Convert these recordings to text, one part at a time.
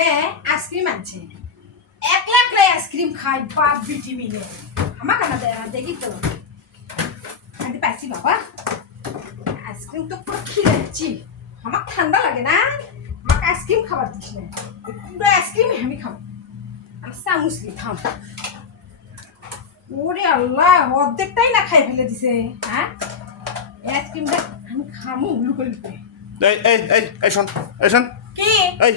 নে আইসক্রিম আনছে 1 লাখ রে আইসক্রিম খাই বাপ বিটি মিলে আমার কেন দেয় না দেখি তো আমি পাইছি বাবা আইসক্রিম তো পুরো খিলে যাচ্ছি আমার ঠান্ডা লাগে না আমাকে আইসক্রিম খাবার দিস না পুরো আইসক্রিম আমি খাবো আমি চামুচলি থাম ওরে আল্লাহ অর্ধেকটাই না খাই ফেলে দিছে হ্যাঁ আইসক্রিমটা আমি খামু লুকো লুকো এই এই এই এই শোন কি এই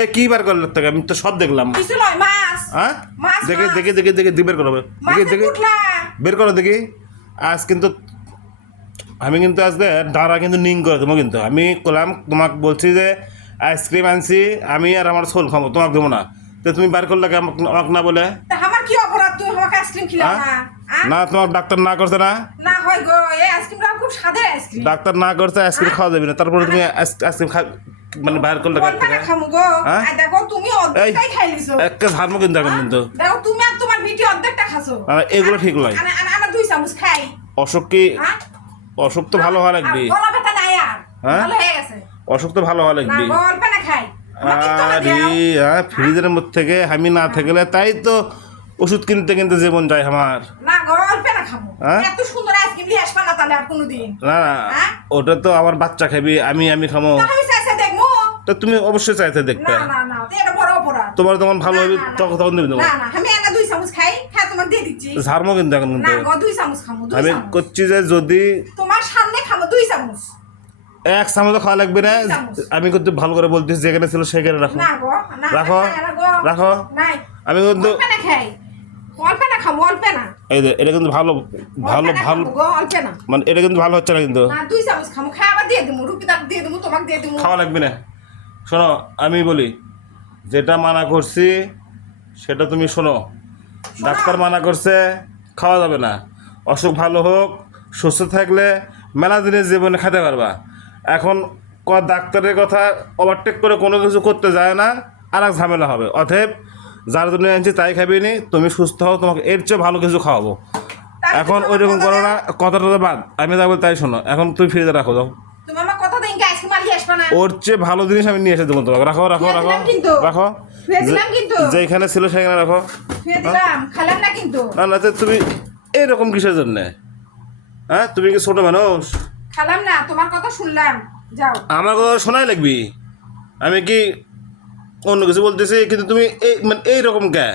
এই কি বার করলো তোকে আমি তো সব দেখলাম কিছু নয় মাছ হ্যাঁ মাছ দেখে দেখে দেখে দেখে দি বের করো দেখে দেখে বের করো দেখি আজ কিন্তু আমি কিন্তু আজকে ডাঁড়া কিন্তু নিং করে দেবো কিন্তু আমি কলাম তোমাকে বলছি যে আইসক্রিম আনছি আমি আর আমার ছোল খাবো তোমাকে দেবো না তো তুমি বার করলে আমাকে না বলে আমার কি অপরাধ তুমি আমাকে আইসক্রিম খিলাও না না তোমার ডাক্তার না করছে না না হয় গো এই আইসক্রিমটা খুব স্বাদের আইসক্রিম ডাক্তার না করছে আইসক্রিম খাওয়া যাবে না তারপরে তুমি আইসক্রিম মানে বাইর করলে কোনটা খামু গো আই দেখো তুমি অর্ধেকটাই খাই লিছো একটা ঝাড়মো কিন্তু এখন কিন্তু দেখো তুমি আর তোমার বিটি অর্ধেকটা খাসো এগুলো ঠিক নয় আনা 2 চামচ খাই অসুখ কি অসুখ তো ভালো হওয়া লাগবে গলা ব্যথা নাই আর ভালো হয়ে গেছে অসুখ তো ভালো হওয়া না লাগবে অল্প না খাই আরে ফ্রিজের মধ্যে থেকে আমি না থাকলে তাই তো ওষুধ কিনতে কিনতে জীবন যায় আমার না গো অল্প না খাবো এত সুন্দর আইসক্রিম নিয়ে আসবা না তাহলে আর কোনোদিন না না ওটা তো আমার বাচ্চা খাবি আমি খামো আমি চাইছে দেখমু তো তুমি অবশ্যই চাইতে দেখবে না না না এটা বড় অপরাধ তোমার তখন ভালো হবে তখন দিবি না না আমি একা 2 চামচ খাই তোমাকে দিয়ে দিচ্ছি ঝাড়মো কিন্তু এখন না কিন্তু গো 2 চামচ খামু 2 আমি চামচ করছি যে যদি তোমার সামনে খামু 2 চামচ 1 চামচ খাওয়া লাগবে না আমি কিন্তু ভালো করে বলতেছি যেখানে ছিল সেখানে রাখো না গো না রাখো রাখো নাই আমি কিন্তু অল্প না খাই অল্প না খামু অল্প না এই যে এটা কিন্তু ভালো ভালো ভালো গো অল্প না মানে এটা কিন্তু ভালো হচ্ছে না কিন্তু না 2 চামচ খামু খাই আবার দিয়ে দিমু রুপিদার দিয়ে দিমু তোমাকে দিয়ে দিমু খাওয়া লাগবে না শোনো আমি বলি যেটা মানা করছি সেটা তুমি শোনো ডাক্তার মানা করছে খাওয়া যাবে না অসুখ ভালো হোক সুস্থ থাকলে মেলা দিনের জীবনে খেতে পারবা এখন ডাক্তারের কথা ওভারটেক করে কোনো কিছু করতে যায় না আর এক ঝামেলা হবে অতএব যার জন্য আনছি তাই খাবি নি তুমি সুস্থ হও তোমাকে এর চেয়ে ভালো কিছু খাওয়াবো এখন ওই রকম করো না কথাটা বাদ আমি যা বলি তাই শোনো এখন তুমি ফ্রিজে রাখো দাও তুমি আমার কথা দিন আইসক্রিম আর আসবে না ওর চেয়ে ভালো জিনিস আমি নিয়ে এসে দেবো তোমাকে রাখো রাখো রাখো রাখো যেখানে ছিল সেখানে রাখো খালাম না কিন্তু না না তুমি এইরকম কিসের জন্যে হ্যাঁ তুমি কি ছোট মানুষ খালাম না তোমার কথা শুনলাম যাও আমার কথা শোনাই লাগবি আমি কি অন্য কিছু বলতেছি কিন্তু তুমি এই মানে এইরকম কে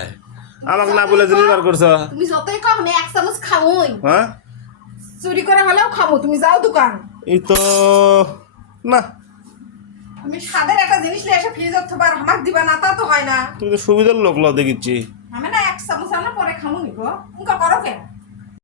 আমাকে না বলে জিনিস বার করছো তুমি যতই কম আমি 1 চামচ খামুই হ্যাঁ চুরি করে হলেও খামু তুমি যাও দোকান এই তো না আমি সাদের একটা জিনিস নিয়ে এসে ফ্রিজ করতে পার আমাক দিবা না তা তো হয় না তুমি তো সুবিধার লোক ল দেখিচ্ছি আমি না 1 চামচ আনা পরে খামু নিগো উনকা করো কেন